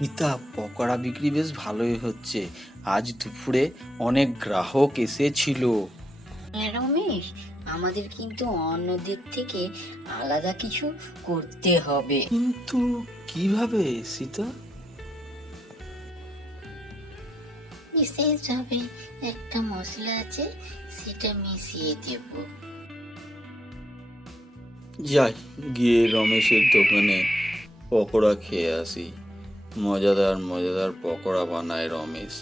মিতা পকোড়া বিক্রি বেশ ভালোই হচ্ছে। আজ দুপুরে অনেক গ্রাহক এসেছিল। রমেশ আমাদের কিন্তু অন্যদের থেকে আলাদা কিছু করতে হবে। কিন্তু কীভাবে সীতা? বিশেষভাবে একটা মশলা আছে সেটা মিশিয়ে দেব। যাই গিয়ে রমেশের দোকানে পকোড়া খেয়ে আসি। মজাদার মজাদার পকোড়া বানায় রমেশ।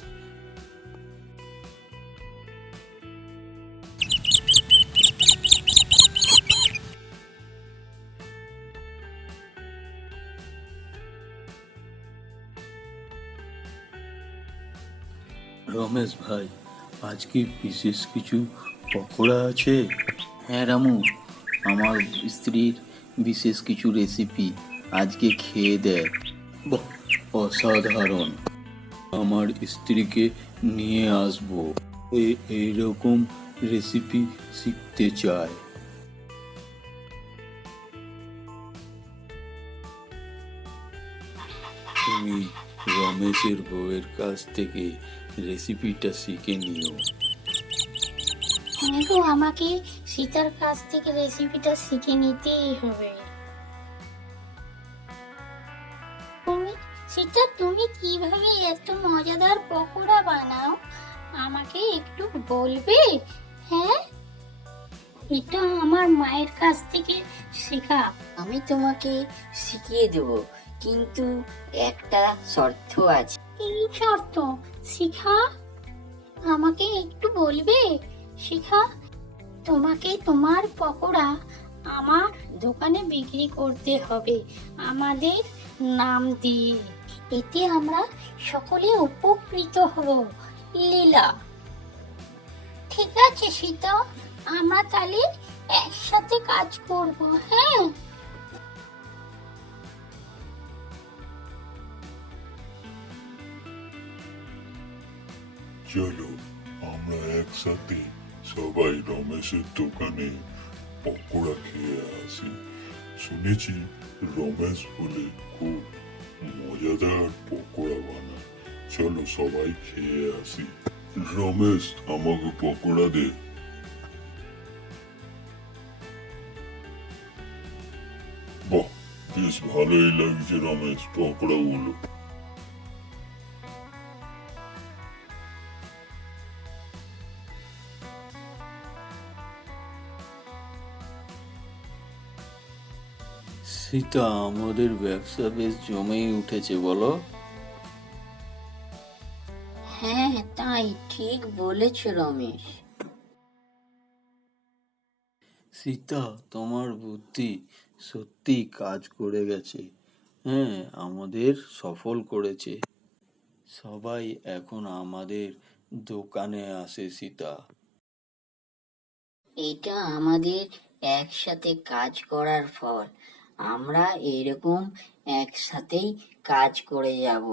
রমেশ ভাই আজ কি বিশেষ কিছু পকোড়া আছে? হ্যাঁ রামু আমার স্ত্রীর বিশেষ কিছু রেসিপি আজকে খেয়ে দেয় বাহ অসাধারণ। আমার স্ত্রীকে নিয়ে আসব। এ এইরকম রেসিপি শিখতে চায়। তুমি রমেশের বউয়ের কাছ থেকে রেসিপিটা শিখে নিও। আমাকে সীতার কাছ থেকে রেসিপিটা শিখে নিতেই হবে। সীতা তুমি কীভাবে এত মজাদার পকোড়া বানাও? আমাকে একটু বলবে? হ্যাঁ? এটা আমার মায়ের কাছ থেকে শেখা। আমি তোমাকে শিখিয়ে দেব কিন্তু একটা শর্ত আছে। এই শর্ত শিখা। আমাকে একটু বলবে? শিখা তোমাকে তোমার পকোড়া আমার দোকানে বিক্রি করতে হবে। আমাদের নাম দিয়ে। এতে আমরা সকলে উপকৃত হব, লীলা। ঠিক আছে, সীতা, আমরা তাহলে একসাথে কাজ করব হ্যাঁ? চলো, আমরা একসাথে সবাই রমেশের দোকানে পকোড়া খেয়ে আসি। শুনেছি রমেশ বলে খুব মজাদার পকোড়া বানায় চলো সবাই খেয়ে আসি রমেশ আমাকে পকোড়া দে বাহ বেশ ভালোই লাগছে রমেশ পকোড়াগুলো সীতা আমাদের ব্যবসা বেশ জমেই উঠেছে বলো। হ্যাঁ তাই ঠিক বলেছ রমেশ। সীতা তোমার বুদ্ধি সত্যি কাজ করে গেছে। হ্যাঁ আমাদের সফল করেছে। সবাই এখন আমাদের দোকানে আসে সীতা। এটা আমাদের একসাথে কাজ করার ফল। আমরা এরকম একসাথেই কাজ করে যাব।